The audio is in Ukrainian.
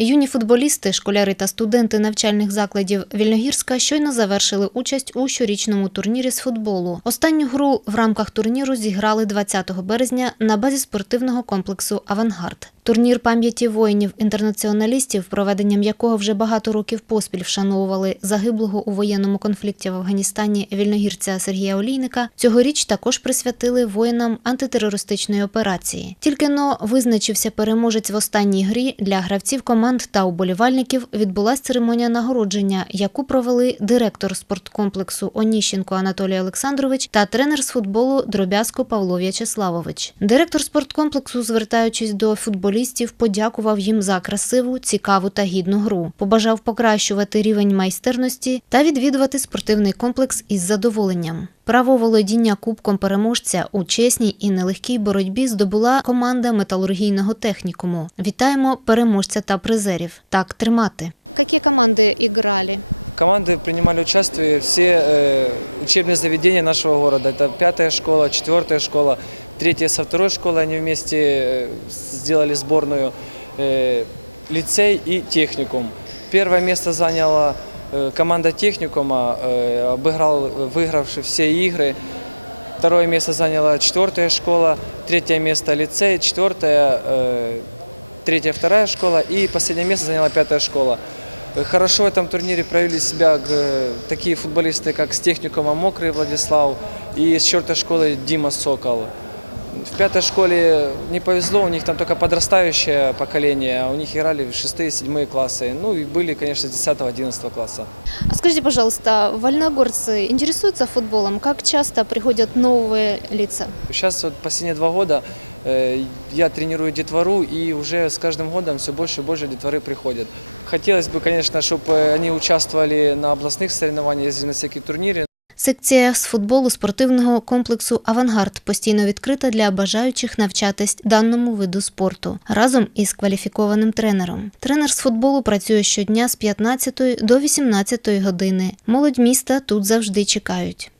Юні футболісти, школяри та студенти навчальних закладів Вільногірська щойно завершили участь у щорічному турнірі з футболу. Останню гру в рамках турніру зіграли 20 березня на базі спортивного комплексу Авангард. Турнір пам'яті воїнів-інтернаціоналістів, проведенням якого вже багато років поспіль вшановували загиблого у воєнному конфлікті в Афганістані вільногірця Сергія Олійника, цьогоріч також присвятили воїнам антитерористичної операції. Тільки но визначився переможець в останній грі для гравців команд та уболівальників. Відбулася церемонія нагородження, яку провели директор спорткомплексу Оніщенко Анатолій Олександрович та тренер з футболу Дробязко Павло В'ячеславович. Директор спорткомплексу, звертаючись до футболістів, подякував їм за красиву, цікаву та гідну гру. Побажав покращувати рівень майстерності та відвідувати спортивний комплекс із задоволенням. Право володіння кубком переможця у чесній і нелегкій боротьбі здобула команда металургійного технікуму. Вітаємо переможця та призерів. Так тримати. Які команди грали? Команды принимали участие все э, учебные заведения нашего города. Это пятая школа, четвертая школа, третья со второй школой. Они вместе э, сделали сборную э, лицей и техникум. Первое место заняла э, команда техникума, э, обыграл, выигравший все игры. Второе место заняла четвертая школа, третье место лицей, четвертое, э, третья, вторая школа и последнее место заняла пятая школа. Э, Хорошо в этом турнире проявили себя э, такие футболисты, как с техникума Мокрый Владислав и с четвертой школы Дима Сокол. В пятой школе не повезло, у них там только подрастающее поколение, а у них играли в шестые, седьмые классы. Ну и были, конечно, с 10-11 класса. А скажите, пожалуйста, вольногорцы интересуются футболом? Как часто приходят новые лица? Сейчас вот последние два года э, я тренирую детвору, и уже с каждым годом все больше и больше детворы приходят. Хотелось бы, конечно, чтобы они участвовали на областных соревнованиях, ездили на всякие турниры, Секція з футболу спортивного комплексу Авангард постійно відкрита для бажаючих навчатись даному виду спорту разом із кваліфікованим тренером. Тренер з футболу працює щодня з 15 до 18 години. Молодь міста тут завжди чекають.